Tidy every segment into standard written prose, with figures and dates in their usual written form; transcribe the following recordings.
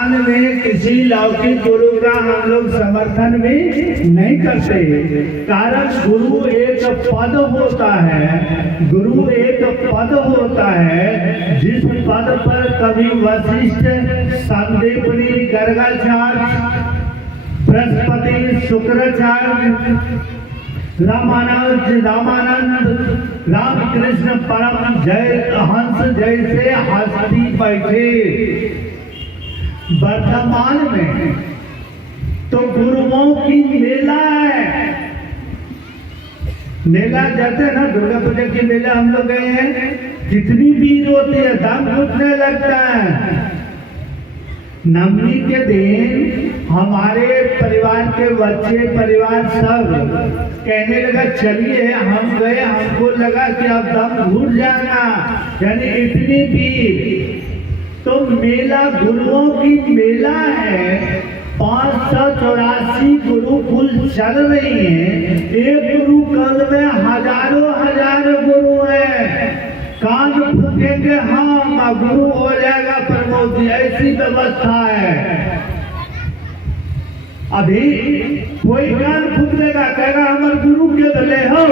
वर्तमान में किसी लौकिक गुरु का हम लोग समर्थन भी नहीं करते। कारण गुरु एक पद होता है, गुरु एक पद होता है जिस पद पर कभी वशिष्ठ, संदीपनी, गर्गाचार्य, बृहस्पति, शुक्राचार्य, रामानंद, रामकृष्ण परम जय हंस जैसे हस्ती बैठे। वर्तमान में तो गुरुओं की मेला है। मेला जाते हैं ना, दुर्गा पूजा की मेला हम लोग गए हैं, कितनी भीड़ होती है, दम घुटने लगता है। नवमी के दिन हमारे परिवार के बच्चे, परिवार सब कहने लगा चलिए, हम गए, हमको लगा कि अब दम घुट जाएगा, यानी इतनी भीड़। तो मेला गुरुओं की मेला है। 584 गुरुकुल चल रही हैं। एक गुरुकुल में हजारों हजार गुरु हैं। कान फूकेंगे हाँ गुरु हो जाएगा प्रमोद जी, ऐसी व्यवस्था है। अभी कोई कान फूक देगा, कहेगा हमारे गुरु के भले हो,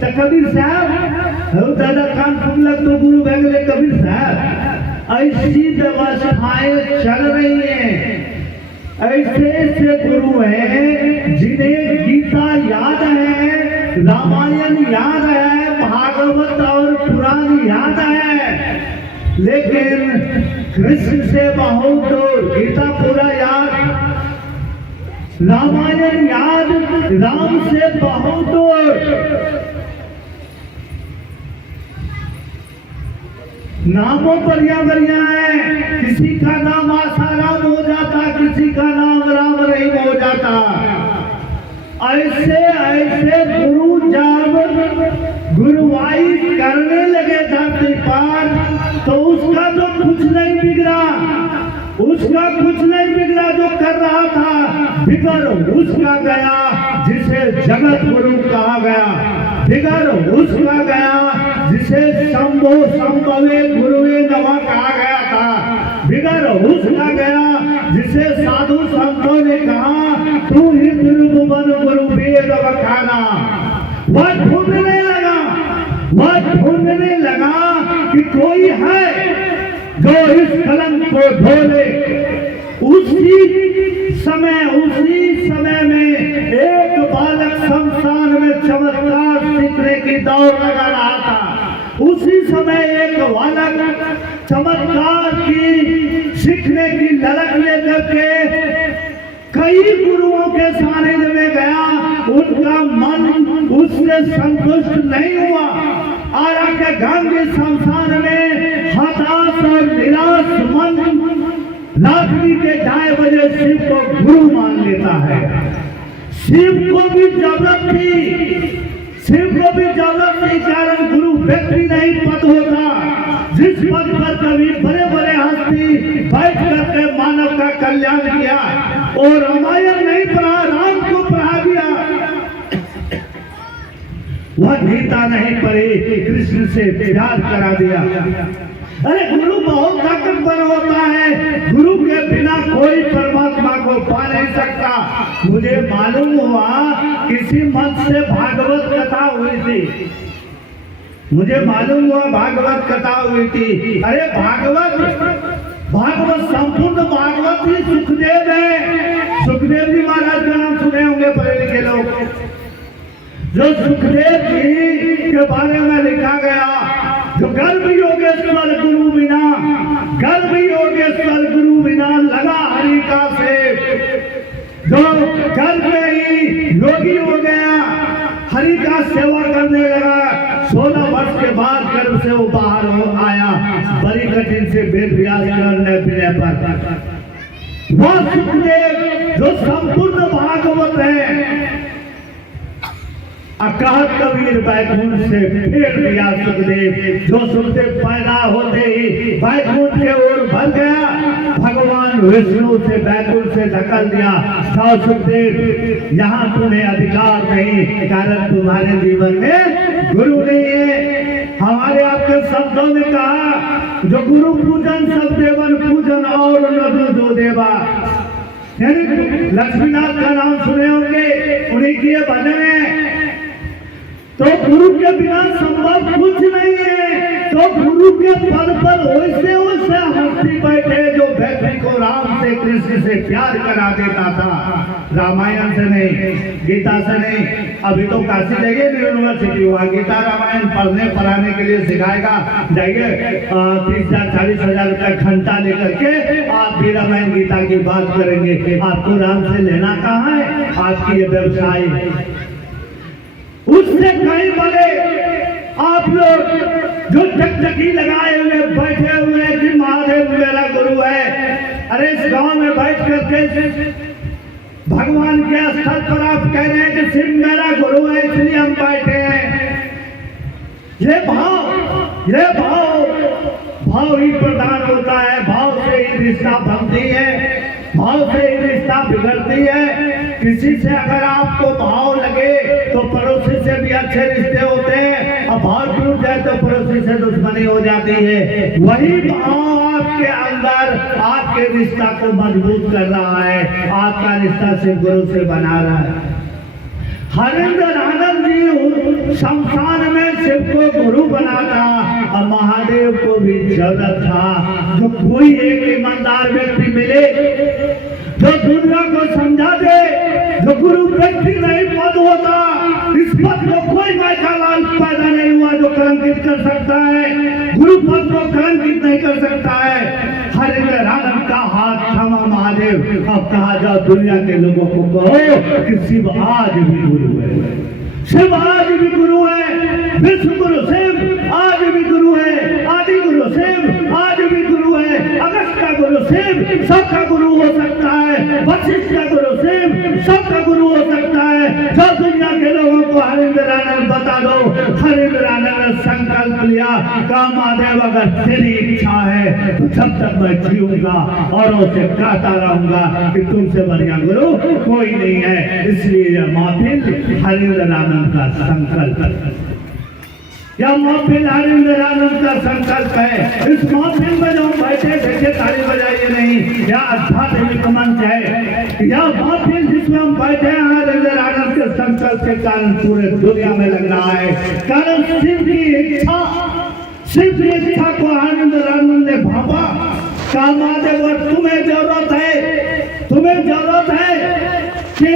तो कबीर साहब हो दादा कान फूकलक तो गुरु भगले कबीर साहब। ऐसी व्यवस्थाएं चल रही हैं। ऐसे ऐसे गुरु हैं जिन्हें गीता याद है, रामायण याद है, भागवत और पुराण याद है, लेकिन कृष्ण से बहुत दूर। गीता पूरा याद, रामायण याद, राम से बहुत दूर। नामों पर या बढ़िया है, किसी का नाम आसाराम हो जाता, किसी का नाम राम रहीम हो जाता। ऐसे ऐसे गुरु जब गुरुवाई करने लगे धरती पर, तो उसका तो कुछ नहीं बिगड़ा, उसका कुछ नहीं बिगड़ा। जो कर रहा था बिगड़ उसका गया, जिसे जगत गुरु कहा गया, बिगड़ उसका गया जिसे शंभो संभवे गुरुवे नमः कहा गया था, बिगड़ उसका गया जिसे साधु संतों ने कहा तू ही त्रिभुवन गुरु वेद बखाना। वह ढूंढने लगा कि कोई है जो इस कलम को धो ले। उसी समय में एक बालक शमशान में चमत्कार सीखने की दौड़ लगा रहा था। उसी समय एक बालक चमत्कार की सीखने की ललक लेकर के कई गुरुओं के सानिध्य में गया। उनका मन उससे संतुष्ट नहीं हुआ। आरा के गांधी शमशान में हताश और निराश मन रात्रि के 2 बजे शिव को गुरु मान लेता है। शिव को भी जरूरत थी, कारण गुरु व्यक्ति नहीं पद होता। जिस पद पर कभी बड़े बड़े हस्ती बैठ करके मानव का कल्याण किया और रामायण नहीं पढ़ा, राम को पढ़ा दिया। वह गीता नहीं पढ़ी, कृष्ण से प्यार करा दिया। अरे गुरु बहुत ताकतवर होता है, गुरु के बिना कोई परमात्मा को पा नहीं सकता। मुझे मालूम हुआ किसी मंच से भागवत कथा हुई थी, मुझे मालूम हुआ भागवत कथा हुई थी। अरे भागवत संपूर्ण भागवत ही सुखदेव है। सुखदेव जी महाराज का नाम सुने होंगे पढ़े लिखे लोग। जो सुखदेव जी के बारे में लिखा गया, जो गर्भ योगेश्वर गुरु बिना लगा हरि का सेव। जो गर्भ में ही योगी हो गया, हरि का सेवा करने लगा। 16 वर्ष के बाद गर्भ से वो बाहर हो आया, बड़ी कठिन से वेद व्यास करने फिरने पर। वो सुखदेव जो संपूर्ण भागवत है। कहत कबीर बैकुंठ से फेर दिया सुखदेव। जो सुखदेव पैदा होते ही बैकुंठ के ओर भग गया, भगवान विष्णु से बैकुंठ से धकल दिया। सुखदेव यहाँ तुम्हें अधिकार नहीं, कारण तुम्हारे जीवन में गुरु नहीं है। हमारे आपके शब्दों में कहा जो गुरु पूजन सब देवन पूजन और न दो देवा, यानी लक्ष्मीनाथ का नाम सुने होंगे, उन्हीं की ये भजन है। तो गुरु के बिना संभव कुछ नहीं है। तो गुरु के पद पर वैसे वैसे हस्ती बैठे जो व्यक्ति को राम से कृष्ण से प्यार करा देता था, रामायण से नहीं, गीता से नहीं। अभी तो काशी जाइए यूनिवर्सिटी, वहाँ गीता रामायण पढ़ने पढ़ाने के लिए सिखाएगा, जाइए 30,000-40,000 रुपया घंटा लेकर के आप भी रामायण गीता की बात करेंगे। आपको राम से लेना कहाँ है? आपकी ये व्यवसाय उससे कहीं बड़े आप लोग जो चकचकी लगाए हुए बैठे हुए हैं कि महादेव मेरा गुरु है। अरे इस गांव में बैठ करके भगवान के स्थल पर आप कह रहे हैं कि शिव मेरा गुरु है इसलिए हम बैठे हैं। ये भाव ही प्रधान होता है। भाव से ही रिश्ता बनती है, भाव से ही रिश्ता बिगड़ती है। किसी से अगर आपको भाव लगे तो पड़ोसी से भी अच्छे रिश्ते होते हैं, और भाव टूट जाए तो पड़ोसी से दुश्मनी हो जाती है। वही भाव आपके अंदर आपके रिश्ता को मजबूत कर रहा है, आपका रिश्ता सिर्फ गुरु से बना रहा है। हरिंद्र आनंद जी शमशान में शिव को गुरु बनाता, और महादेव को भी जरूरत था जो कोई एक ईमानदार व्यक्ति मिले जो दुनिया को समझा दे, जो गुरु व्यक्ति नहीं पद होता। इस पद को कोई माइकालाल पैदा नहीं हुआ जो कलंकित कर सकता है, गुरु पद को कलंकित नहीं कर सकता है। हरिंद्र आनंद का हाथ थामा महादेव। अब कहा जाओ दुनिया के लोगों को कहो कि शिव आज भी गुरु है, शिव आज भी गुरु है, विश्व गुरु शिव आज भी गुरु है, आदि गुरु शिव आज भी गुरु है, अगस्त का गुरु शिव सबका गुरु हो सकता है, वशिष्ठ का गुरु शिव सबका गुरु हो सकता है। जो दुनिया के लोगों को हरिंद्र आनंद बता दो। हरिंद्र आनंद ने संकल्प लिया का महादेव अगर तेरी इच्छा है तो जब तक मैं जीऊंगा और उसे कहता रहूंगा कि तुमसे बढ़िया गुरु कोई नहीं है। इसलिए यह महफिल हरिंद्र आनंद का संकल्प, यह महफिल हरिंद्र आनंद का संकल्प है। इस महफिल में जो बैठे बैठे ताली बजाइए नहीं, यह आध्यात्मिक मंच है। यह महफिल जिसमें हम बैठे हैं हरिंद्र आनंद के संकल्प के कारण पूरे दुनिया में लग रहा है। कारण शिव की इच्छा को हरिंद्र आनंद ने भापा का महादेव तुम्हें जरूरत है कि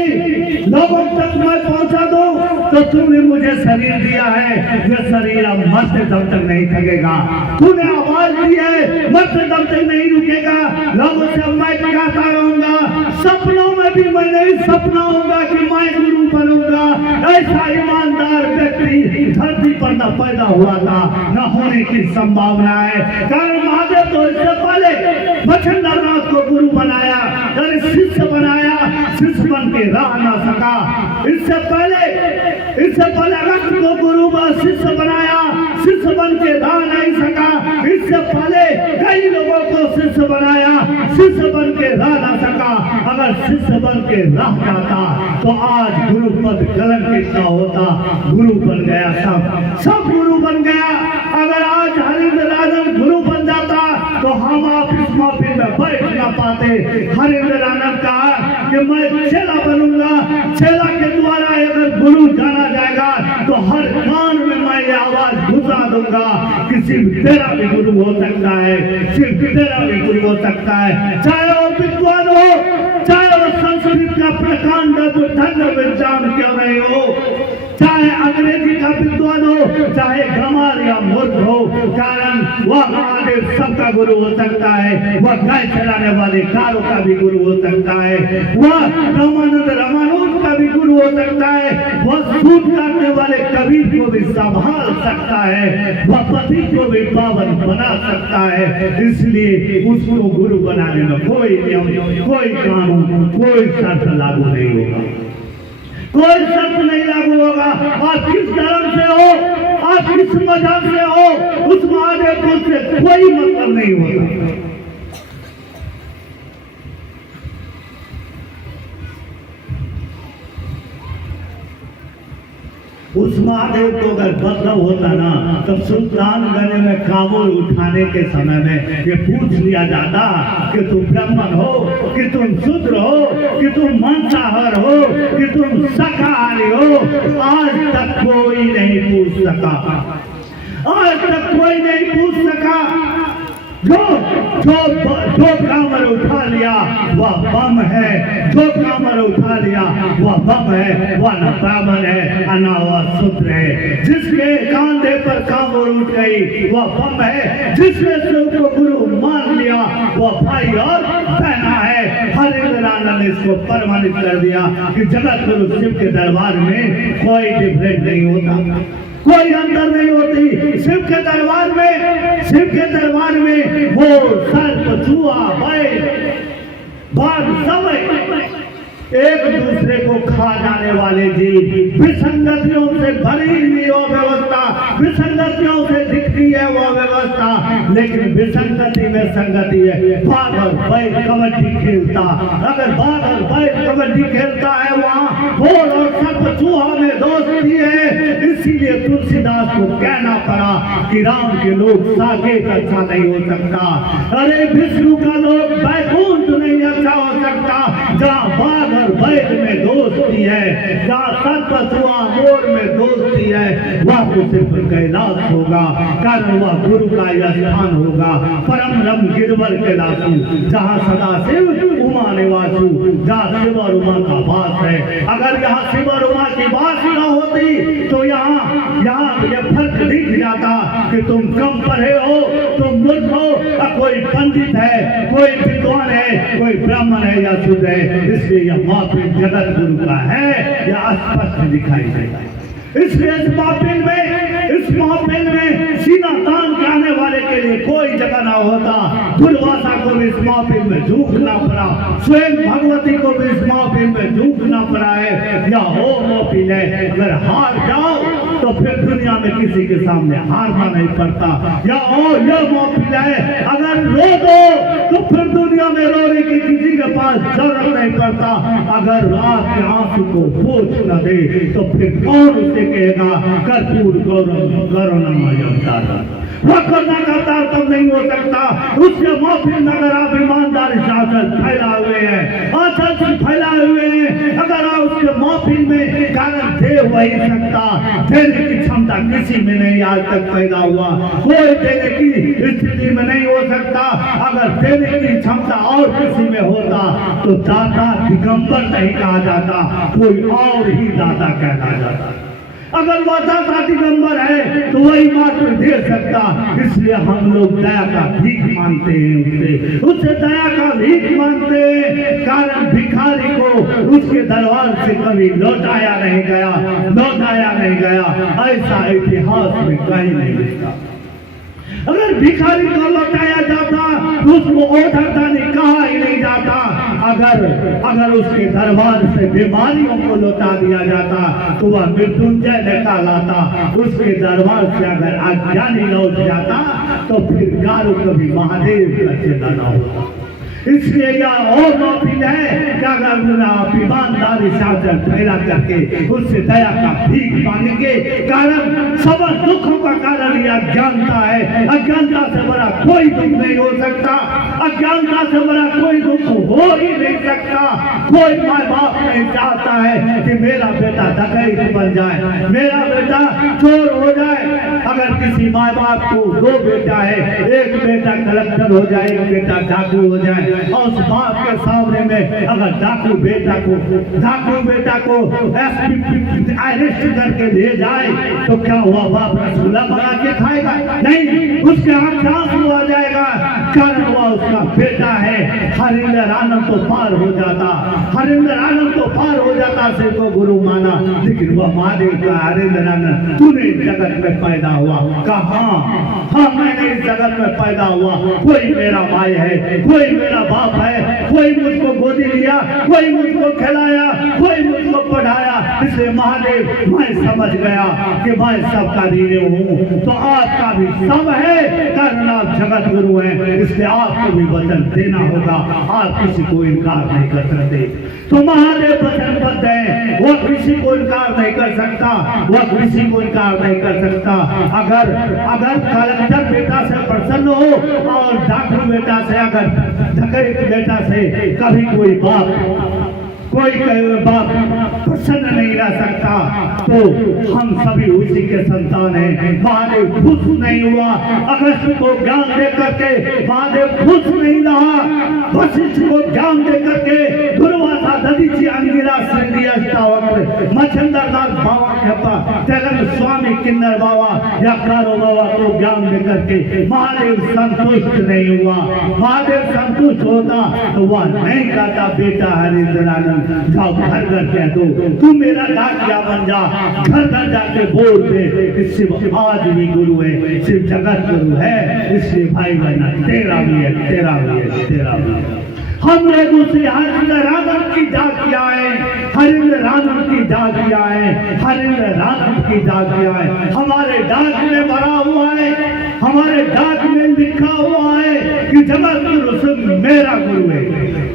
लोगों तक मैं पहुंचा दूं, तो तुमने मुझे शरीर दिया है, यह शरीर अब मरते दम तक नहीं थकेगा। तूने आवाज दी है, मरते दम तक नहीं रुकेगा। लोगों से मैं कहता रहूंगा, सपनों में भी मैं नहीं सपना होगा कि मैं गुरु बनूंगा। ऐसा ईमानदार व्यक्ति धरती पर न पैदा हुआ था, न होने की संभावना है। कारण महादेव तो इससे पहले मच्छिंद्रनाथ को गुरु बनाया, शिष्य बनाया, शिष्य बन के रह न सका। इससे पहले अगस्त को गुरु शिष्य बनाया, शिष्य बन के रह नहीं सका। इससे पहले कई लोगों को शिष्य बनाया, शिष्य बन के रह न सका। अगर शिष्य बन के रह जाता तो आज गुरु पद कलंकित न होता। गुरु बन गया, सब गुरु बन गया। अगर आज हरिंद्र आनंद गुरु बन जाता तो हम आप इस महफिल में बैठ न पाते। हरिंद्र आनंद कहा कि मैं चेला बनूंगा, चेला के द्वारा अगर गुरु जाना जाएगा तो हर कान में मैं ये आवाज घुसा दूंगा कि सिर्फ तेरा भी गुरु हो सकता है, सिर्फ तेरा भी गुरु हो सकता है। चाहे वो विद्वान हो, चाहे वो संस्कृत का प्रकांड विद्वान क्यों नहीं हो, चाहे अंग्रेजी का विद्वान हो, चाहे गंवार या मूर्ख हो। कारण वह महादेव सबका गुरु हो सकता है। वह गाय चलाने वाले कारों का भी गुरु हो सकता है। वह रामानंद रामानुज का भी गुरु हो सकता है। वह सूत काटने वाले कबीर को भी संभाल सकता है। वह पति को भी पावन बना सकता है। इसलिए उसको गुरु बनाने में कोई नियम, कोई कानून, कोई शर्त लागू नहीं होगा, कोई शर्त नहीं लागू होगा। आप किस धर्म से हो, आप किस मजहब से हो, उस महादेव को से कोई मतलब नहीं होता। उस महादेव को अगर बदलाव होता ना तो सुल्तानगंज में काबुल उठाने के समय में ये पूछ लिया जाता कि तुम ब्राह्मण हो, कि तुम शूद्र हो, कि तुम मांसाहार हो, कि तुम शाकाहारी हो। आज तक कोई नहीं पूछ सका, आज तक कोई नहीं पूछ सका। जो कामर उठा लिया वह बम है, जो कामर उठा लिया वह बम है, वह न ब्राह्मण है न वह शूद्र है। जिसके कांधे पर कामर उठ गई वह बम है, जिसने शिव को गुरु मान लिया वह भाई और बहना है। हरिंद्रानंद ने इसको प्रमाणित कर दिया कि जगत गुरु शिव के दरबार में कोई डिफरेंट नहीं होता, कोई अंतर नहीं होती। शिव के दरबार में, शिव के दरबार में वो सर्प, चूहा, बैल, बाघ सब एक दूसरे को खा जाने वाले जीव, विसंगतियों से भरी हुई वो व्यवस्था, विसंगतियों से दिखती है वो व्यवस्था, लेकिन विसंगति में संगति है। बाघ और बैल कबड्डी खेलता, अगर बाघ और बैल कबड्डी खेलता है वहाँ घोड़ और सर्प चूहा में दोस्ती है। इसीलिए तुलसीदास को कहना पड़ा कि राम के लोग साकेत अच्छा नहीं हो सकता, अरे विष्णु का लोग बैकुंठ नहीं अच्छा हो सकता। जहाँ बाघ और बैल में दोस्ती है, जहाँ सर्प चूहा मोर में दोस्ती है, वह तो सिर्फ कैलाश होगा, कारण वह गुरु का स्थान होगा। परम रम गिरवर कैलाशु, जहाँ सदा शिव उमा निवासु, जहाँ शिव और उमा का वास है। अगर यहाँ शिव और उमा की बात न होती तो यहाँ ये फर्क दिख जाता कि तुम कम पढ़े हो, तुम मूर्ख हो, कोई पंडित है, कोई विद्वान है, कोई ब्राह्मण है या शूद्र है। इसलिए यह माफी जगत गुरु का है, यह स्पष्ट दिखाई देता है। इसलिए इस महफिल में सीना तान के आने वाले के लिए कोई जगह ना होता। दुर्वासा को भी इस महफिल में झूकना पड़ा, स्वयं भगवती को भी इस महफिल में झूकना पड़ा है। या हो महफिल है, अगर हार जाओ तो फिर दुनिया में किसी के सामने हारना नहीं पड़ता। या हो यह महफिल है, अगर रो दो तो फिर दुनिया में रोने की किसी के पास जरूरत नहीं पड़ता। अगर आपके आंसू को पोंछ न दे तो फिर कौन उसे कहेगा कर्पूर वह करना करता तब नहीं हो सकता। उसके महफिल नगर आप ईमानदारी शासन फैलाए हुए हैं, आचरण फैलाए हुए हैं। अगर आप उसके महफिल में कारण दे वही सकता, देने की क्षमता किसी में नहीं आज तक पैदा हुआ, कोई देने की स्थिति में नहीं हो सकता। अगर देने की क्षमता और किसी में होता तो दाता दिगंबर नहीं कहा जाता, कोई और ही दाता कहना जाता। अगर वह दाता दिगंबर है तो वही मात्र दे सकता। इसलिए हम लोग दया का भीख मांगते हैं, उससे दया का भीख मांगते हैं। कारण भिखारी को उसके दरबार से कभी लौटाया नहीं गया, लौटाया नहीं गया, ऐसा इतिहास में कहीं नहीं मिलता। अगर भिखारी को लौटाया जाता तो उसको ओढ़रदानी कहा ही नहीं जाता। अगर उसके दरबार से बीमारियों को लौटा दिया जाता तो वह मृत्युंजय कहलाता। उसके दरबार से अगर अज्ञानी लौट जाता तो फिर गारू कभी महादेव का चेला न होता। इसलिए यह और महफिल है कि अगर आप ईमानदारी शासन फैला करके उससे दया का भीख मांगेंगे। कारण सब दुखों का कारण यह अज्ञानता है। अज्ञानता से बड़ा कोई दुख नहीं हो सकता, अज्ञानता से बड़ा कोई दुख हो ही नहीं सकता। कोई माँ बाप नहीं चाहता है कि मेरा बेटा डकैत बन जाए, मेरा बेटा चोर हो जाए। अगर किसी माँ बाप को दो बेटा है, एक बेटा कलेक्टर हो जाए, एक बेटा डाकू हो जाए, और उस बाप के सामने में अगर डाकू बेटा को अरेस्ट करके ले जाए तो क्या हुआ, बाप रसगुल्ला बना के खाएगा? नहीं, उसके आंख आंसू आ जाएगा। कारण वह उसका बेटा है। हरिंदर आनंद तो पार हो जाता, हरिंदर आनंद तो पार हो जाता, से को गुरु माना। लेकिन वह महादेव का हरिंदर आनंद तूने जगत में पैदा हुआ, कहा हाँ मैंने इस जगत में पैदा हुआ। कोई मेरा भाई है, कोई मेरा बाप है, कोई मुझको गोदी लिया, कोई मुझको खिलाया, कोई मुझको पढ़ाया। इसलिए महादेव मैं समझ गया कि मैं सबका ऋणी हूँ, तो आपका भी सब है, कारण आप जगत गुरु हैं, इसलिए आपको भी वचन देना होगा, आप किसी को इनकार नहीं कर सकते। तो महादेव वचनबद्ध है, वह किसी को इनकार नहीं कर सकता, वह किसी को इनकार नहीं कर सकता। अगर कलेक्टर बेटा से प्रसन्न हो और डॉक्टर बेटा से, अगर डकैत बेटा से कभी कोई बाप प्रसन्न नहीं रह सकता, तो हम सभी उसी के संतान हैं। महादेव खुश नहीं हुआ अगस्त को ज्ञान दे करके, महादेव खुश नहीं रहा वशिष्ठ को ज्ञान दे करके, दुर्वासा दधीचि अंगिरा श्रृंगी अष्टावक्र मच्छंदरनाथ बाबा कृपा तेलंग स्वामी किन्नर बाबा या कारो बाबा को ज्ञान दे करके महादेव संतुष्ट नहीं हुआ। महादेव संतुष्ट होता तो वह नहीं कहता बेटा हरिंद्रानंद जाओ घर घर कह दो, तू मेरा डाकिया बन जा, घर घर जाके बोल दे शिव आज भी गुरु है, शिव जगत गुरु है, इसलिए भाई बहना तेरा भी है, तेरा भी है, तेरा भी है। हम लोग उसे हरिंद्र रानम की डाकिया है, हरिंद्र रानम की डाकिया है, हरिंद्र रानम की डाकिया है। हमारे डाक में भरा हुआ है, हमारे डाक में लिखा हुआ है कि जगत गुरु सिर्फ मेरा गुरु है,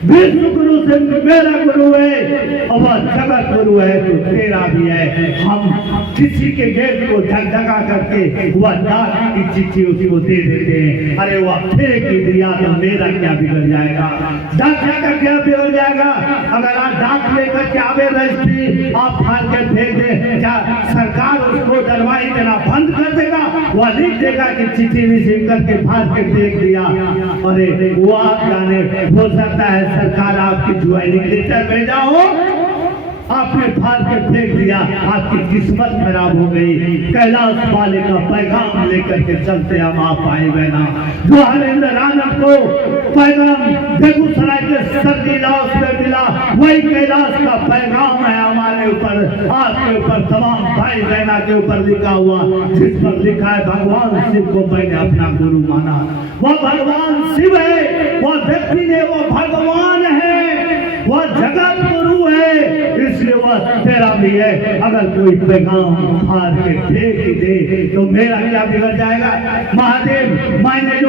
विश्व गुरु से मेरा गुरु है, और वह जगत गुरु है तो तेरा भी है। हम किसी के गेट को धकधका करके वह डाक की चिट्ठी उसको दे देते हैं, अरे वह फेंक ही दिया तो मेरा क्या बिगड़ जाएगा, डाकिया का क्या बिगड़ जाएगा। अगर आप डाक लेकर के आवे रजिस्ट्री आप फाड़ के फेंक दे, क्या सरकार उसको दरवाई देना बंद कर देगा? वह लिख देगा कि चिट्ठी रिसीव करके फाड़ के फेंक दिया। अरे वो आप जाने, हो सकता है सरकार आपकी ज्वाइनिंग लेटर भेजा हो, आपने फाड़ के फेंक दिया, आपकी किस्मत खराब हो गई। कैलाश वाले का पैगाम लेकर के चलते हम आप आए बहना, जो हरिंद्र रानम को पैगाम बेगूसराय के सर्दी लाश में मिला, वही कैलाश का पैगाम है हमारे ऊपर, आपके ऊपर, तमाम भाई बहना के ऊपर लिखा हुआ, जिस पर लिखा है भगवान शिव को मैंने अपना गुरु माना। वह भगवान शिव है, वह व्यक्ति ने, वह भगवान है, वह जगत गुरु है, इसलिए वह तेरा भी है। अगर कोई पैगाम फाड़ के फेंक दे तो मेरा क्या बिगड़ जाएगा? महादेव मैंने जो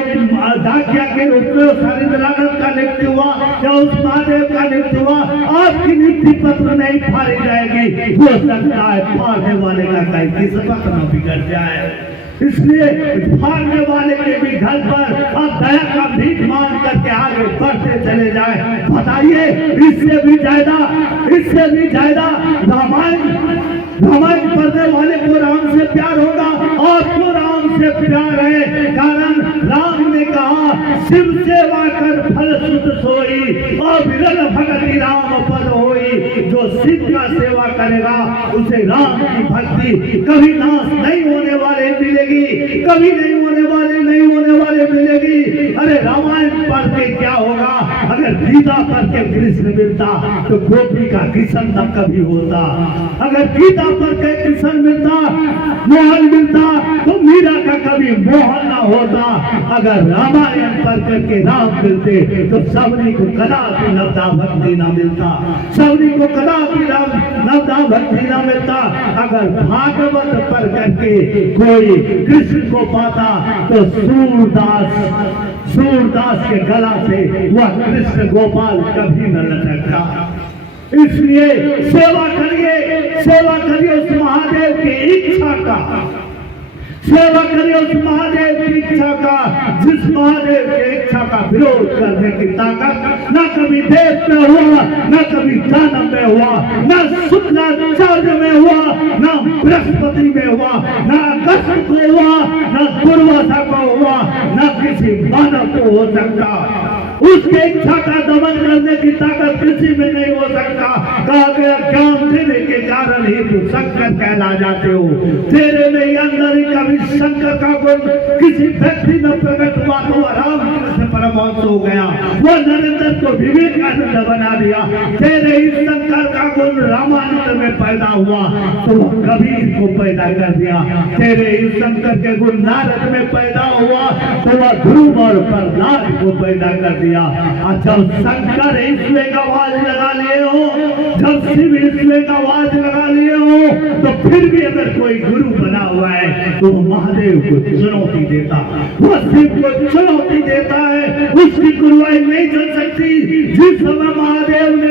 डाकिया के रूप में उस हरिंद्रानंद का नियुक्त हुआ या उस महादेव का नियुक्त हुआ, आपकी नियुक्ति पत्र नहीं फाड़ी जाएगी। हो सकता है फाड़ने वाले का कहीं किस्मत न बिगड़ जाए, इसलिए फाड़ने वाले के भी घर पर अब दया का भीख मांग करके आगे बढ़ते चले जाए। बताइए इससे भी ज्यादा रामायण पढ़ने वाले को राम से प्यार होगा, आपको राम से प्यार है, कारण राम ने कहा शिव सेवा कर फल सुत सोई, और विरल भगति राम पद होई। जो शिव का सेवा करेगा उसे राम की भक्ति कभी नाश नहीं होने वाले मिलेगी, कभी नहीं होने वाले मिलेगी। अरे रामायण पढ़ के क्या होगा? अगर गीता पढ़ के कृष्ण मिलता तो गोपी का कृष्ण न कभी होता, अगर गीता पढ़ के कृष्ण मिलता, मोहन मिलता तो मीरा का कभी मोहन न होता। अगर रामायण पढ़ करके राम मिलते तो सबनी को कदापि नवदा भक्ति न मिलता, सबनी को कदापि नवदा भक्ति न मिलता। अगर भागवत पढ़ करके कोई कृष्ण को पाता तो सूरदास के गला से वह कृष्ण गोपाल कभी न लटकता। इसलिए सेवा करिए उस महादेव की इच्छा का, सेवा करिए उस महादेव की इच्छा का, जिस महादेव की इच्छा का विरोध करने की ताकत न कभी देव में हुआ, न कभी दानव में हुआ, न शुक्राचार्य में हुआ, न बृहस्पति में हुआ, न अगस्त को हुआ, न दुर्वासा को हुआ, न किसी मानव को हो सकता। उसके इच्छा का दमन करने की ताकत किसी में नहीं हो सकता। कहा गया ज्ञान देने के कारण ही तू शंकर कहला जाते हो, तेरे में अंदर ही कभी शंकर का गुण किसी व्यक्ति में प्रकट हुआ तो राम कृष्ण परमहंस हो गया, वो नरेंद्र को विवेकानंद बना दिया। तेरे इस शंकर का गुण रामानंद में पैदा हुआ तो वह कबीर को पैदा कर दिया। तेरे इस शंकर के गुण नारद में पैदा हुआ तो वह ध्रुव और प्रहलाद को पैदा कर दिया। और जब शंकर ईश्वर का आवाज लगा लिए हो, जब शिव ईश्वर का आवाज लगा लिए हो, तो फिर भी अगर कोई गुरु बना हुआ है तो महादेव को चुनौती देता, वो शिव को चुनौती देता है। उसकी गुरुवाई नहीं चल सकती। जिस समय महादेव ने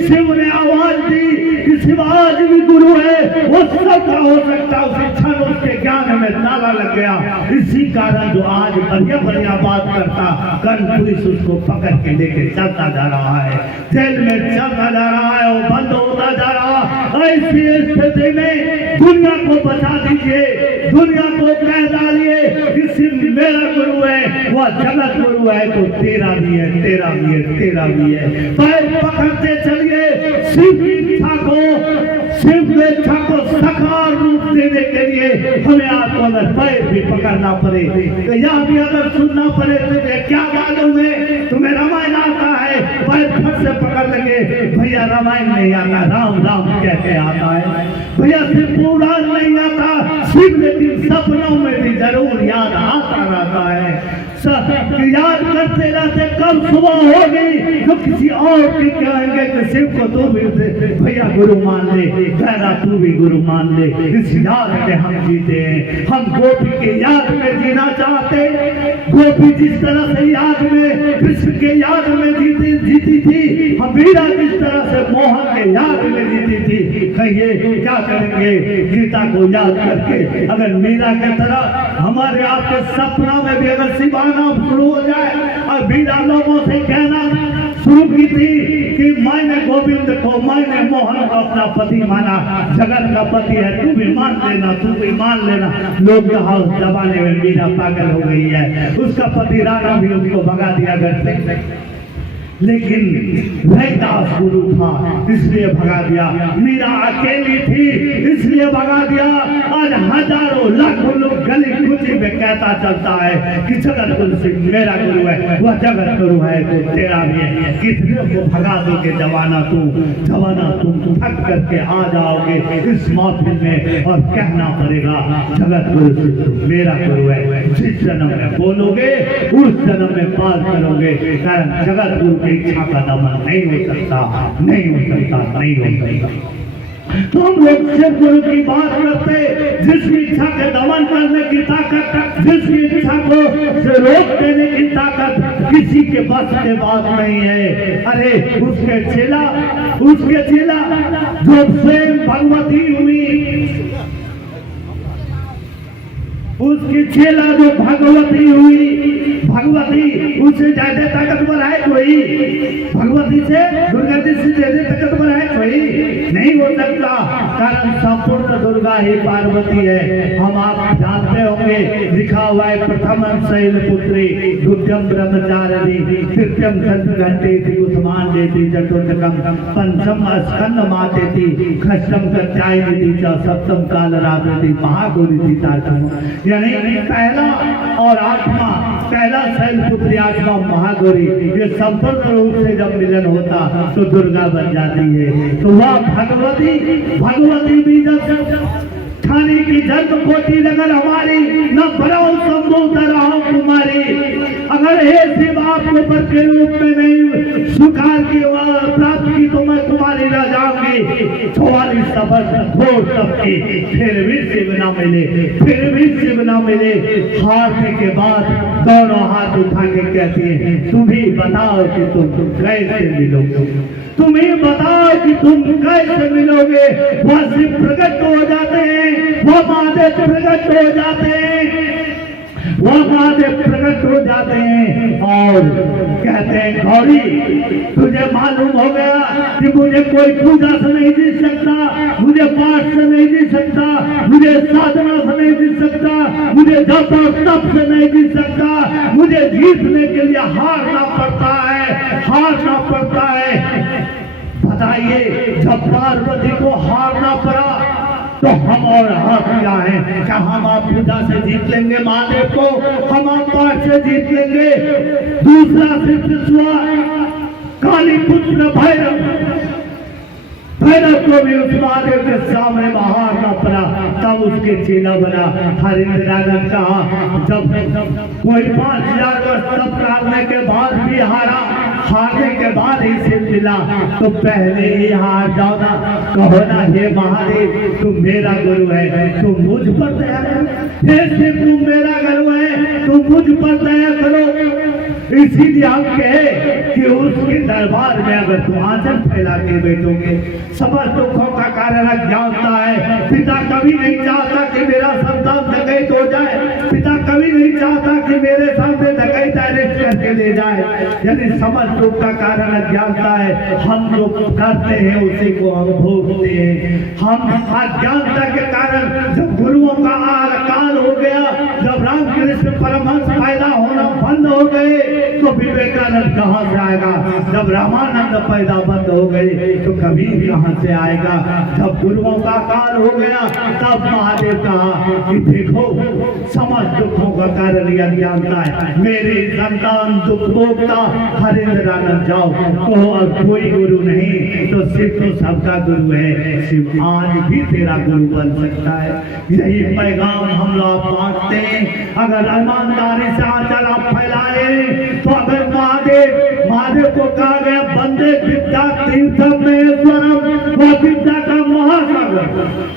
शिव ने आवाज दी कि शिव आज भी गुरु है, वो सबका हो सकता, उसी क्षण उसके ज्ञान में ताला लग गया। इसी कारण जो आज बढ़िया बढ़िया बात करता, कल पुलिस उसको पकड़ के लेके चलता जा रहा है, जेल में चलता जा रहा है, वो बंद होता जा रहा है। ऐसी स्थिति में दुनिया को बचा दीजिए, दुनिया को कह डालिए कि शिव मेरा गुरु है, वह जगत गुरु है, तो तेरा भी है, तेरा भी है, तेरा भी है। पैर पकड़ते चलिए शिव की इच्छा को, शिव की इच्छा को साकार रूप देने के लिए हमें आपको अगर पैर भी पकड़ना पड़े, तो यह भी अगर सुनना पड़े तो क्या मालूम है तुम्हें रामायण आता है, पैर फट से पकड़ लगे, भैया रामायण नहीं आता, राम राम कहते आता है, भैया सिर्फ पुराण नहीं आता, शिव लेकिन सपनों में भी जरूर याद आता रहता है। याद करते रहते, कल सुबह होगी तो किसी और की कहेंगे कि शिव को तू भी भैया गुरु मान ले, गहरा तू भी गुरु मान ले। इस याद में हम जीते हैं, हम गोपी के याद में जीना चाहते। गोपी जिस तरह से याद में कृष्ण के याद में जीती थी, हम मीरा जिस तरह से मोहन के याद में जीती थी। कहिए क्या करेंगे गीता को याद करके? अगर मीरा की तरह हमारे आपके सपना में भी अगर शिवाना शुरू हो जाए और मीरा लोगों से कहना शुरू की थी कि मैंने गोविंद को, मैंने मोहन को अपना पति माना, जगत का पति है, तू भी मान लेना, तू भी मान लेना। लोग यहाँ उस जमाने में मीरा पागल हो गई है, उसका पति राणा भी उसको भगा दिया घर से, लेकिन रैदास गुरु था इसलिए भगा दिया। मीरा अकेली थी इसलिए भगा दिया। आज हजारों लाखों लोग गली कुची में कहता चलता है कि जगत गुरु सिंह मेरा गुरु है, वह जगत गुरु है तो तेरा भी है। कितने को भगा दोगे जवाना तुम थक करके आ जाओगे इस महफिल में और कहना पड़ेगा जगत गुरु सिंह मेरा गुरु है। जिस जन्म में बोलोगे उस जन्म में पास करोगे, कारण जगत गुरु इच्छा का दमन नहीं हो सकता, नहीं हो सकता, नहीं हो सकता। तो हम लोग शिव गुरु की बात करते, जिसकी इच्छा के दमन करने की ताकत, जिसकी इच्छा को से रोक देने की ताकत किसी के बस के बात नहीं है। अरे उसके चेला जो स्वयं भगवती हुई, उसकी चेला जो भगवती हुई, भगवती उससे ज्यादा ताकतवर है कोई? भगवती से, दुर्गा जी से ज्यादा ताकतवर है कोई? नहीं हो सकता, कारण संपूर्ण दुर्गा ही पार्वती है। हम आप जानते होंगे, लिखा हुआ है प्रथम शैलपुत्री, द्वितीयम ब्रह्मचारिणी, तृतीयम संघंटेति कुसुमान देती, चतुर्थकम पंचम स्कंद मातेति, षष्ठम कात्यायनी च, सप्तम कालरात्रि महागौरी तारकम। यानी पहला और आठवां, पहला शैलपुत्री, आठवां महागौरी, ये संपूर्ण रूप से जब मिलन होता तो दुर्गा बन जाती है। तो वह भगवती भी जब खाने की जन्म कोटि नगर हमारी, न भरो संभव रहो तुम्हारी। अगर हे शिव आपको पर के रूप में नहीं स्वीकार की प्राप्त की तो मैं तुम्हारी रह जाऊंगी। 44 सफर घोर सबकी, फिर भी शिव न मिले, फिर भी शिव न मिले। हारने के बाद दोनों हाथ उठा के कहती है तुम ही बताओ कि तुम कैसे मिलोगे, तुम ही बताओ कि तुम कैसे मिलोगे। वह शिव प्रकट हो जाते हैं, वह महादेव प्रकट हो जाते हैं, वह महादेव प्रकट हो जाते हैं और कहते हैं गौरी तुझे मालूम हो गया कि मुझे कोई पूजा से नहीं जीत सकता, मुझे पाठ से नहीं जीत सकता, मुझे साधना से नहीं जीत सकता, मुझे जप और तप से नहीं जीत सकता, मुझे जीतने के लिए हारना पड़ता है, हारना पड़ता है। बताइए जब पार्वती को हारना पड़ा तो हम और आप क्या हैं? क्या हम आप पूजा से जीत लेंगे महादेव को? हम आप पाठ से जीत लेंगे? दूसरा सिर्फ काली पुत्र भैरव को भी उस महादेव के सामने महार का पड़ा, तब उसके चेला बना। हरिंद्रानंद कहा जब कोई 5000 वर्ष तप करने के बाद भी हारने के बाद ही सिर मिला, तो पहले ही हार जाओ ना, कहो ना हे महादेव तुम मेरा गुरु है, तुम मुझ पर दया करो। हे शिव तुम मेरा गुरु है, तुम मुझ पर दया करो। इसीलिए हम कहे कि उसके दरबार में अगर तुम आंचल फैला के बैठोगे, समस्त दुखों का कारण अज्ञानता है। पिता कभी नहीं चाहता कि मेरा संतान डकैत हो जाए, पिता कभी नहीं चाहता कि मेरे सामने डकैत अरेस्ट करके ले जाए। यदि समस्त दुख का कारण अज्ञानता है, हम जो करते हैं उसी को हम भोगते हैं। हम अज्ञानता के कारण जब गुरुओं का अकाल हो गया, जब रामकृष्ण परमहंस पैदा होना बंद हो गए, तो विवेकानंद कहाँ से आएगा? जब रामानंद पैदा बंद हो गए तो कबीर कहाँ से आएगा? जब गुरुओं का काल हो गया तब महादेव कहा कि देखो समस्त दुखों का कारण यह अज्ञानता है, मेरे संतान दुख भोगता। हरिंद्रानंद जाओ तो और कोई गुरु नहीं तो शिव तो सबका गुरु है, शिव आज भी तेरा गुरु बन सकता है। यही पैगाम हम लोग बांटते हैं। अगर ईमानदारी से आंचल आप फैलाए तो अगर महादेव को कहा गया वंदे विद्या तीर्थम महेश्वरम, वह विद्या का महासागर,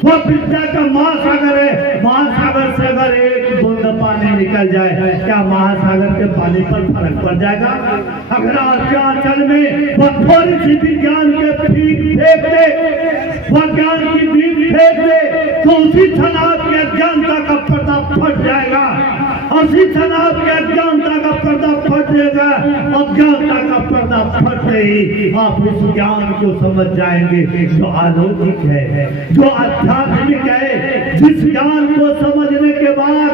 वह विद्या का महासागर है। महासागर से अगर एक बूंद पानी निकल जाए, क्या महासागर के पानी पर फर्क पड़ जाएगा? अगर आपके आंचल में वह थोड़ी सी विज्ञान के बीज फेंक दे, वह ज्ञान की बीज फेंक दे, तो उसी क्षण आपके अज्ञानता का पर्दा फट जाएगा। उसी क्षण आपके अज्ञानता का पर्दा फट जाएगा। अज्ञानता का पर्दा फटते ही आप उस ज्ञान को समझ जाएंगे जो अलौकिक है, जो आध्यात्मिक है, जिस ज्ञान को समझने के बाद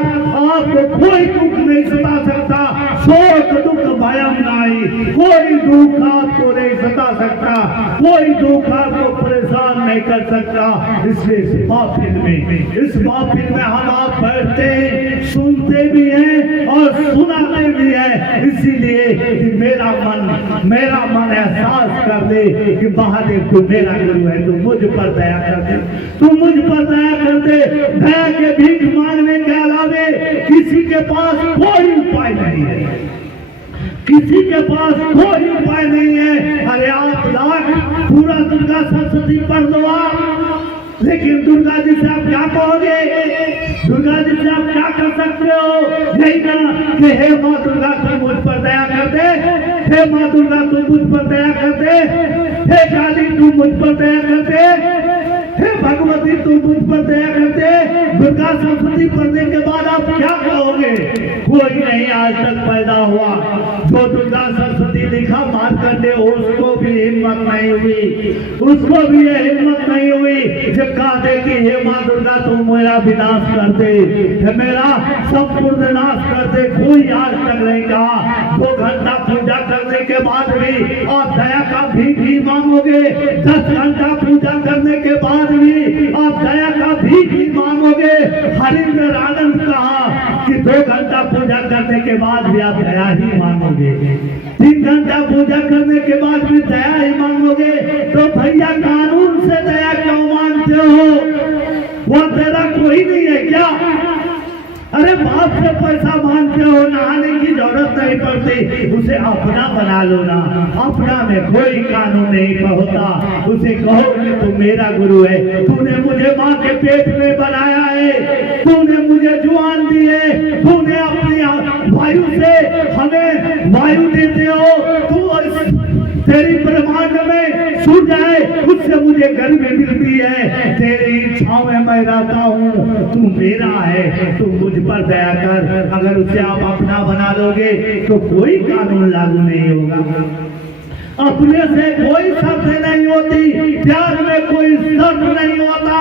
आपको कोई दुख नहीं सता सकता। शोक दुख भयम नहीं, कोई दुख आपको नहीं सता सकता, कोई दुख आपको परेशान नहीं कर सकता। इसलिए इस महफिल में हम आप बैठते हैं, सुनते भी हैं और सुनाते भी हैं, इसीलिए कि मेरा मन एहसास कर दे कि महादेव तू मेरा गुरु है, तू मुझ पर दया कर दे, तू मुझ पर दया कर दे। दया के भीख मांगने के अलावे किसी के पास कोई उपाय नहीं है, किसी के पास कोई उपाय नहीं है। अरे आप लाख पूरा दुर्गा सरस्वती पर दो आप, लेकिन दुर्गा जी से आप क्या कहोगे? दुर्गा जी से आप क्या कर सकते हो? यही ना कि हे माँ दुर्गा तू मुझ पर दया कर दे, हे माँ दुर्गा तू मुझ पर दया कर दे, हे काली तू मुझ पर दया कर दे, हे भगवती तू मुझ पर दया कर दे। दुर्गा सरस्वती पढ़ने के बाद आप क्या कहोगे? कोई नहीं आज तक पैदा हुआ जो दुर्गा सरस्वती लिखा मार्कंडे, उसको भी हिम्मत नहीं हुई, उसको भी ये हिम्मत नहीं हुई जब कहा दे कि हे माँ दुर्गा तू मेरा विनाश कर दे, मेरा संपूर्ण नाश कर दे। कोई आज तक नहीं कहा। 2 घंटा पूजा करने के बाद भी आप दया का भीख मांगोगे, 10 घंटा पूजा करने के बाद भी आप दया का भीख मांगोगे। हरिंद्रानंद कहा कि 2 घंटा पूजा करने के बाद भी आप दया ही मांगोगे, 3 घंटा पूजा करने के बाद भी दया ही मांगोगे। तो भैया कानून से दया क्यों मांगते हो? वो तेरा कोई नहीं है क्या? अरे बाप से पैसा मांगते हो, नहाने की जरूरत नहीं पड़ती, उसे अपना बना लो ना। अपना में कोई कानून नहीं होता। उसे कहो कि तू मेरा गुरु है, तूने मुझे माँ के पेट में बनाया है, तूने मुझे जुआन दी है, तूने अपनी वायु से हमें वायु देते हो, तू तेरी ब्रह्मांड में सूर्य है, उससे मुझे गर्मी मिलती है, तेरी इच्छाओं में मैं रहता हूँ, तू मेरा है, तू मुझ पर दया कर। अगर उसे आप अपना बना लोगे तो कोई कानून लागू नहीं होगा। अपने से कोई शर्त नहीं होती, प्यार में कोई शर्त नहीं होता।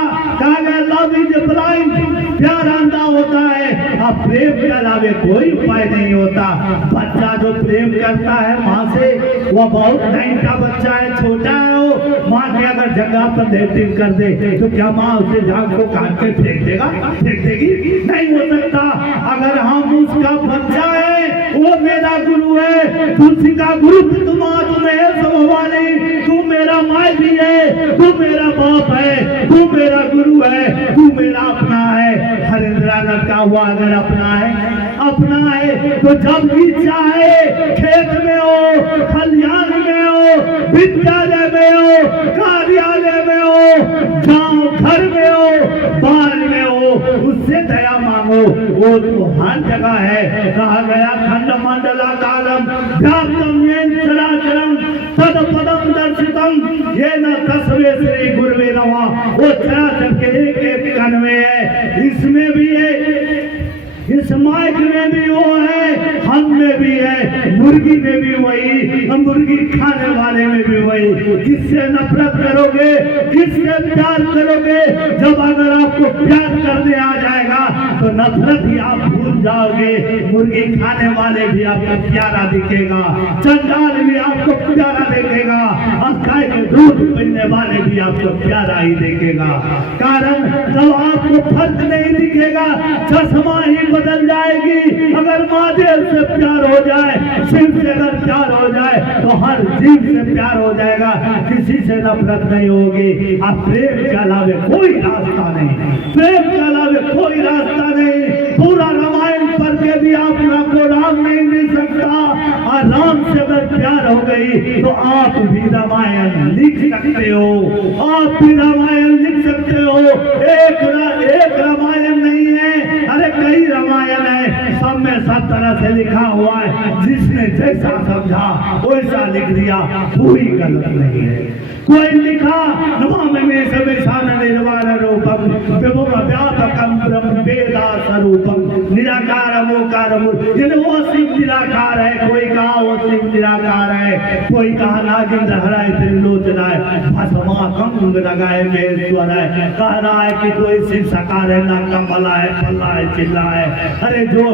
लव इज ब्लाइंड, प्यार अंधा होता है। अब प्रेम के अलावे कोई उपाय नहीं होता। बच्चा जो प्रेम करता है माँ से, वो बहुत टाइम का बच्चा है, छोटा है, वो माँ के अगर जगह पर लेटिन कर दे तो क्या माँ उसे जान को काट के फेंक देगा, फेंक देगी? नहीं हो सकता। अगर हम उसका बच्चा है, वो मेरा गुरु है, तुलसी का गुरु तुम्हें समवाली, तू मेरा माई भी है, तू मेरा बाप है, तू मेरा गुरु है, तू मेरा अपना है। हरिंद्रानाथ का हुआ अगर अपना है तो जब भी चाहे खेत में हो, खलियान में हो, विद्यालय में हो, कार्यालय में हो, गांव घर में हो, बाहर में हो, उससे दया मांगो। वो तो हर जगह है। कहा गया खंड मंडलाकारम व्याप्तम येन चराचरम तद पदम दर्शितम येन तस्मै श्री गुरुवे नमः। वो चराचर के एक एक कण में है, इसमें भी है, इस माइक में भी वो है, हम में भी है, मुर्गी में भी वही, मुर्गी खाने वाले में भी वही। किससे नफरत करोगे, किससे प्यार करोगे? जब अगर आपको प्यार करने आ जाएगा तो नफरत ही आप भूल जाओगे। मुर्गी खाने वाले भी आपको प्यारा दिखेगा, चंडाल भी आपको प्यारा दिखेगा, और गाय के दूध पीने वाले भी आपको प्यारा ही दिखेगा। कारण जब आपको फर्क नहीं दिखेगा, चश्मा ही बदल जाएगी। अगर महादेव से प्यार हो जाए, शिव से अगर प्यार हो जाए तो हर जीव से प्यार हो जाएगा, किसी से नफरत नहीं होगी। अब प्रेम के अलावे कोई रास्ता नहीं, प्रेम के अलावे कोई रास्ता नहीं। पूरा रामायण पढ़ के भी आप को राम नहीं मिल सकता, और राम से अगर प्यार हो गई तो आप भी रामायण लिख सकते हो, आप भी रामायण लिख सकते हो। एक रामायण नहीं है, अरे कई रामायण है, सब में सब तरह से लिखा हुआ है। जिसने जैसा समझा वैसा लिख दिया, कोई गलत नहीं है। कोई लिखा नमामि निर्वाण रूपम व्यापकम ब्रह्म वेदा स्वरूपम निराकारम ओकारम। वो शिव निराकार है, कोई कहा वो शिव निराकार है, कोई कहा नागेंद्र हराय त्रिलोचनाय भस्माकंग लगाए महेश्वर है। कह रहा है कि कोई शिव साकार है, ना कमला है, फल्ला है, चिल्ला है। अरे जो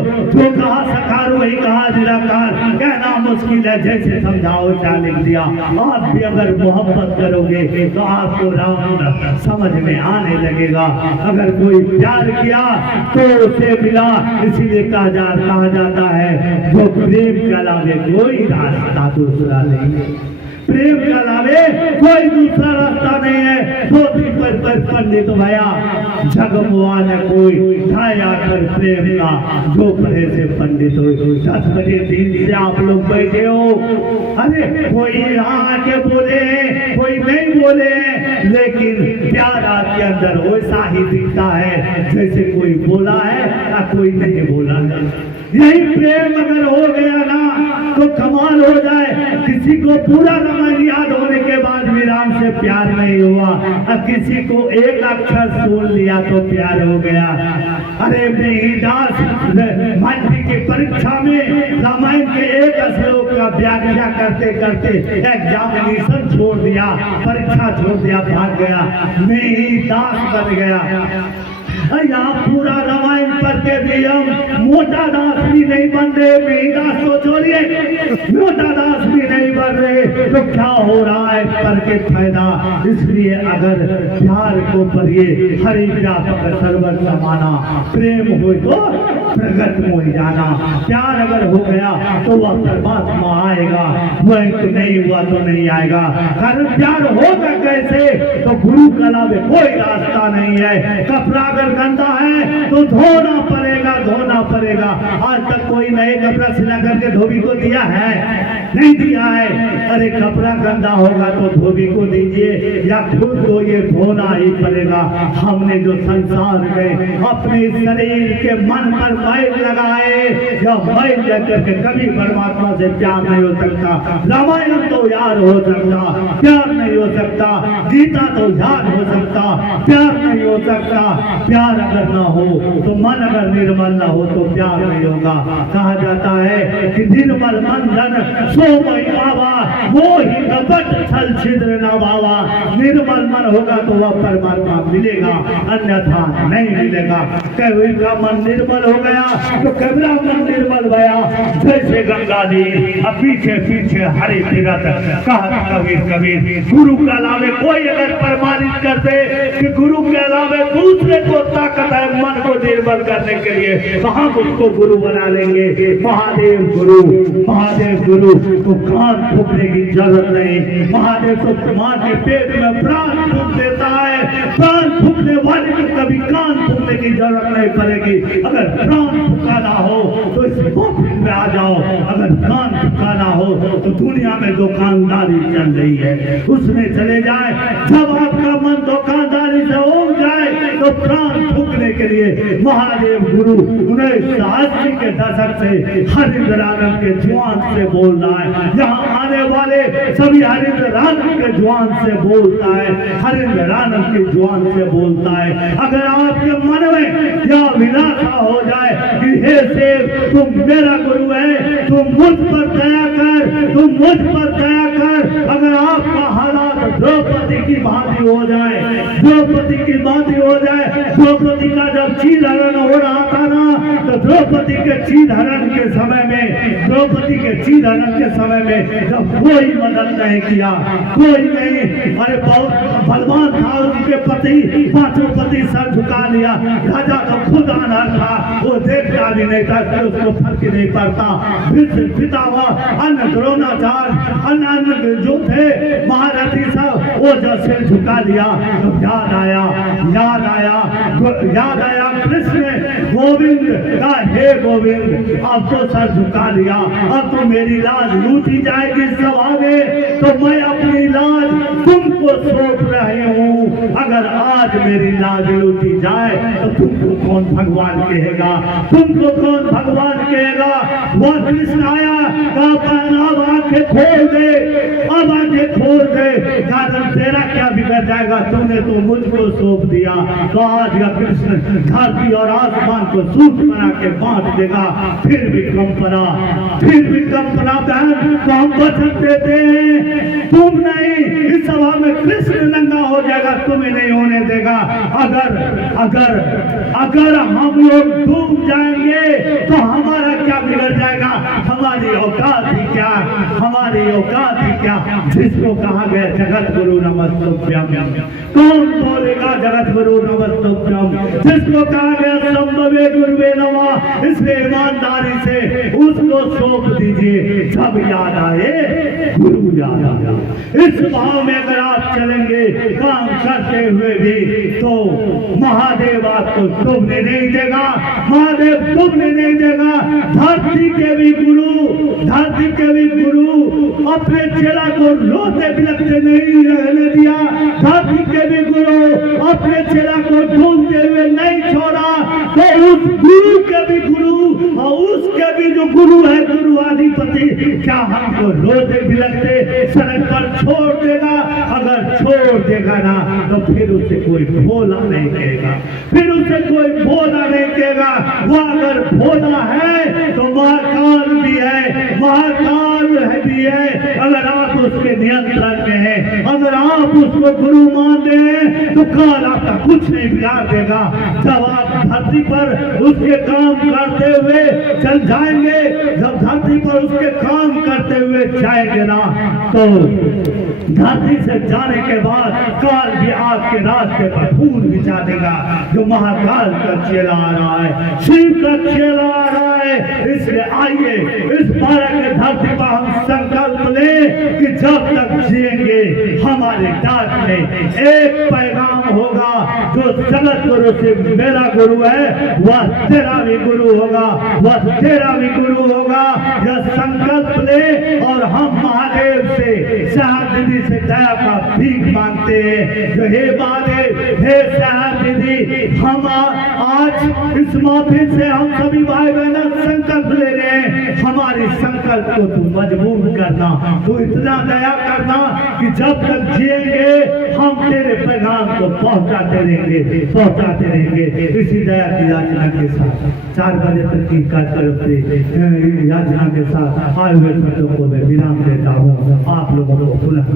कहा साकार वही कहा निराकार। कहना मुश्किल है, जैसे समझाओ क्या लिख दिया। आप भी अगर मोहब्बत करोगे तो आपको राम समझ में आने लगेगा। अगर कोई प्यार किया तो उसे मिला, इसीलिए कहा जाता है जो प्रेम के अलावे कोई रास्ता दूसरा नहीं है, प्रेम के अलावे कोई दूसरा रास्ता नहीं है। धोती पर पंडित भया जग मुआ न कोई, छाया कर प्रेम का जो पढ़े से पंडित हो। 10 बजे दिन से आप लोग बैठे हो, अरे कोई यहाँ के बोले, कोई नहीं बोले, लेकिन प्यार आपके अंदर वैसा ही दिखता है जैसे कोई बोला है या कोई नहीं बोला है। यही प्रेम अगर हो गया ना तो कमाल हो जाए। किसी को पूरा रामायण याद होने के बाद भी राम से प्यार नहीं हुआ, अब किसी को एक अक्षर सुन लिया तो प्यार हो गया। अरे मेहिदास माध्यमिक की परीक्षा में रामायण के एक श्लोक का व्याख्या करते करते एग्जामिनेशन छोड़ दिया, परीक्षा छोड़ दिया, भाग गया, मेहिदास बन गया। यहाँ पूरा रामायण पढ़ के भी हम मोटा दास भी नहीं बन रहे, मेहिदास तो छोड़िए, मोटा दास भी नहीं बन रहे, तो क्या हो रहा है पढ़ के फायदा। इसलिए अगर प्यार को पढ़िए, हरि व्यापक सर्वर समाना, प्रेम हो तो प्रगट मोह जाना। प्यार अगर हो गया तो वह परमात्मा आएगा, वह तो नहीं हुआ तो नहीं आएगा। कारण प्यार होगा कैसे? तो गुरु के अलावे कोई रास्ता नहीं है। कपड़ा अगर गंदा है तो धोना पड़ेगा, धोना पड़ेगा। आज तक कोई नए कपड़ा सिला करके धोबी को दिया है? नहीं दिया है। अरे कपड़ा गंदा होगा तो धोबी को दीजिए या खुद को ये धोना ही पड़ेगा। हमने जो संसार में अपने शरीर के मन पर मैल लगाए, या मैल लेकर के कभी परमात्मा से प्यार नहीं हो सकता। रामायण तो याद हो सकता, प्यार नहीं हो सकता। गीता तो याद हो सकता, प्यार नहीं हो सकता। प्यार अगर ना हो तो मन अगर निर्मल ना हो तो प्यार नहीं होगा। कहा जाता है कि निर्मल मन धन सो मई बाबा, वो ही कपट छल छिद्र न बाबा। निर्मल मन होगा तो वह परमात्मा मिलेगा, अन्यथा नहीं मिलेगा। कबीर का मन निर्मल हो गया तो कबीरा मन निर्मल गया। जैसे गंगा जी अब पीछे पीछे हरे तीरथ कहा कबीर कबीर गुरु के अलावे कोई अगर प्रमाणित कर दे कि गुरु के अलावे दूसरे को ताकत है मन को निर्मल करने के लिए तो हम उसको गुरु बना लेंगे। महादेव गुरु, महादेव गुरु तो कान फूकने की जरूरत नहीं। महादेव तो मां के पेट में प्राण फूक देता है, प्राण फूकने वाले को कभी कान फूकने की जरूरत नहीं पड़ेगी। अगर प्राण फूकाना हो तो इस मोहफिल में आ जाओ, अगर कान फूकाना हो तो दुनिया में दुकानदारी चल रही है उसमें चले जाए। जब आपका मन दुकानदारी से उग जाए तो प्राण फूकने के लिए महादेव गुरु 1980 के दशक से हरिंद्रानंद के जुआन से बोल रहा है। यहाँ आने वाले सभी हरिंद्रानंद के जुआन से बोलता है, हरिंद्रानंद के जुआन से बोलता है। अगर आपके मन में यह विलासा हो जाए कि हे शिव तुम मेरा गुरु है, तुम मुझ पर दया कर, तुम मुझ पर दया कर। अगर आपका हालात द्रौपदी की भांति हो जाए, द्रौपदी की भांति हो जाए। द्रौपदी का जब चीर हरण हो रहा था ना तो द्रौपदी के चीर हरण के समय में, द्रौपदी के चीर हरण के समय में जब कोई मदद नहीं किया, कोई नहीं, अरे बहुत बलवान था उनके पति, पांचों पति सर झुका लिया। राजा तो खुद अनर था, वो देखता भी नहीं था, उसको फर्क नहीं पड़ता। पिता हुआ अन्य द्रोणाचार्य अन्य जो थे महारथी सब वो जो सिर झुका लिया तो याद आया, याद आया, याद आया कृष्ण गोविंद का, हे गोविंद अब तो सर झुका लिया, अब तो मेरी लाज लूटी जाएगी सभा में, तो मैं अपनी लाज तुमको सौंप रही हूँ। अगर आज मेरी लाज लूटी जाए तो तुमको कौन भगवान कहेगा, तुमको कौन भगवान कहेगा। वह कृष्ण आया अब आंखें खोल दे, अब आंखें खोल दे, कारण तेरा क्या बिगड़ जाएगा, तूने तो मुझको सौंप दिया। तो आज का कृष्ण धरती और आसमान को सूत बना के बांट देगा। फिर भी कंपना, फिर भी कंपना बहन तो हम वचन देते हैं, तुम नहीं, इस सभा में कृष्ण नंगा हो जाएगा, तुम्हें नहीं होने देगा। अगर अगर अगर हम लोग डूब जाएंगे तो हमारा क्या बिगड़ जाएगा, हमारी औकात ही क्या, हमारी औकात ही क्या। जिसको कहा गया जगत गुरु नमस्तुभ्यम, कौन बोलेगा जगत गुरु नमस्तुभ्यम, जिसको कहा गया संभवे गुरुवे नमः, इसलिए ईमानदारी से उसको सौंप दीजिए। जब याद आए गुरु याद आया, इस भाव में अगर आप चलेंगे काम करते हुए भी तो महादेव आपको डूबने नहीं देगा, महादेव डूबने नहीं देगा। धरती के भी गुरु, धरती के भी गुरु अपने चेला को रोते बिलखते नहीं रहने दिया, धरती के भी गुरु अपने चेला को ढूंढते हुए नहीं छोड़ा। तो उस गुरु के भी गुरु और उसके भी जो गुरु है गुरु अधिपति, क्या हमको रोते बिलखते सड़क पर छोड़ देगा? अगर छोड़ देगा ना तो फिर उसे कोई भोला नहीं कहेगा, फिर उसे कोई भोला नहीं कहेगा। वो अगर भोला है तो महाकाल भी है, महाकाल भी है। अगर आप उसके नियंत्रण में हैं, अगर आप उसको गुरु मानते हैं तो काल आपका कुछ नहीं बिगाड़ देगा। जब आप धरती पर उसके काम करते हुए चल जाएंगे, जब धरती पर उसके काम करते हुए जाएंगे ना तो धरती से जाने के बाद काल भी आपके रास्ते पर फूल बिछा देगा। जो महाकाल का चेला आ रहा है, शिव का चेला आ रहा है, इसलिए आइए इस बारह के धरती पर हम संकल्प लें कि जब तक जिएंगे हमारे डाक में एक पैगाम होगा, जो जगत गुरु से मेरा गुरु है वह तेरा भी गुरु होगा, वह तेरा भी गुरु होगा। यह संकल्प ले और हम महादेव से, साहब दीदी से दया का भीख मांगते हैं। जो हे महादेव, हे साहब दीदी, हम आज इस महफिल से हम सभी भाई बहन संकल्प ले रहे हैं, हमारी संकल्प को तू मजबूर करना, तू इतना दया करना कि जब तक जिएंगे हम तेरे पैगाम को पहुंचाते रहेंगे, पहुंचाते रहेंगे। इसी दया की याचना के साथ 4 बजे तक की कार्यक्रम से याचना के साथ आए हुए शब्दों को मैं विराम देता हूँ। आप लोगों को पुनः